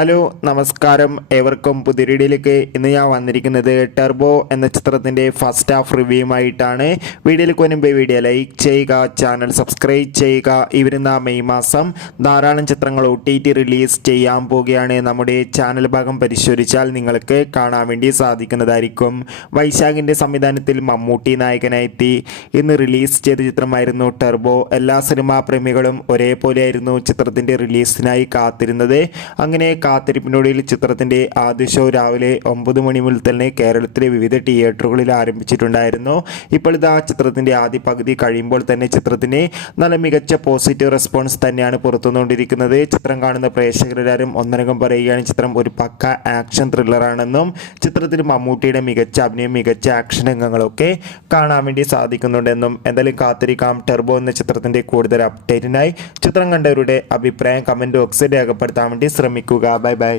Hello നമസ്കാരം, ഏവർക്കും പുതിയ വീഡിയോയിലേക്ക് ഇന്ന് ഞാൻ വന്നിരിക്കുന്നത് ടർബോ എന്ന ചിത്രത്തിൻ്റെ ഫസ്റ്റ് ഹാഫ് റിവ്യൂമായിട്ടാണ്. വീഡിയോയിലേക്ക് മുൻപ് വീഡിയോ ലൈക്ക് ചെയ്യുക, ചാനൽ സബ്സ്ക്രൈബ് ചെയ്യുക. ഈ വരുന്ന മെയ് മാസം ധാരാളം ചിത്രങ്ങൾ OTT റിലീസ് ചെയ്യാൻ പോവുകയാണ്. നമ്മുടെ ചാനൽ ഭാഗം പരിശോധിച്ചാൽ നിങ്ങൾക്ക് കാണാൻ വേണ്ടി സാധിക്കുന്നതായിരിക്കും. വൈശാഖിൻ്റെ സംവിധാനത്തിൽ മമ്മൂട്ടി നായകനായെത്തി ഇന്ന് റിലീസ് ചെയ്ത ചിത്രമായിരുന്നു ടർബോ. എല്ലാ സിനിമാ പ്രേമികളും ഒരേപോലെയായിരുന്നു ചിത്രത്തിൻ്റെ റിലീസിനായി കാത്തിരുന്നത്. അങ്ങനെ കാത്തിരിപ്പിനൊടുവിൽ ചിത്രത്തിൻ്റെ ആദ്യ ഷോ രാവിലെ 9 മണി മുതൽ തന്നെ കേരളത്തിലെ വിവിധ തിയേറ്ററുകളിൽ ആരംഭിച്ചിട്ടുണ്ടായിരുന്നു. ഇപ്പോൾ ഇതാ ചിത്രത്തിൻ്റെ ആദ്യ പകുതി കഴിയുമ്പോൾ തന്നെ ചിത്രത്തിന് നല്ല മികച്ച പോസിറ്റീവ് റെസ്പോൺസ് തന്നെയാണ് പുറത്തുവന്നുകൊണ്ടിരിക്കുന്നത്. ചിത്രം കാണുന്ന പ്രേക്ഷകരെല്ലാവരും ഒന്നടങ്കം പറയുകയാണ് ചിത്രം ഒരു പക്ക ആക്ഷൻ ത്രില്ലറാണെന്നും ചിത്രത്തിൽ മമ്മൂട്ടിയുടെ മികച്ച അഭിനയം, മികച്ച ആക്ഷൻ രംഗങ്ങളൊക്കെ കാണാൻ വേണ്ടി സാധിക്കുന്നുണ്ടെന്നും. എന്തായാലും കാത്തിരിക്കാം ടർബോ എന്ന ചിത്രത്തിൻ്റെ കൂടുതൽ അപ്ഡേറ്റിനായി. ചിത്രം കണ്ടവരുടെ അഭിപ്രായം കമൻറ്റ് ബോക്സിൽ രേഖപ്പെടുത്താൻ വേണ്ടി ശ്രമിക്കുക. Bye bye.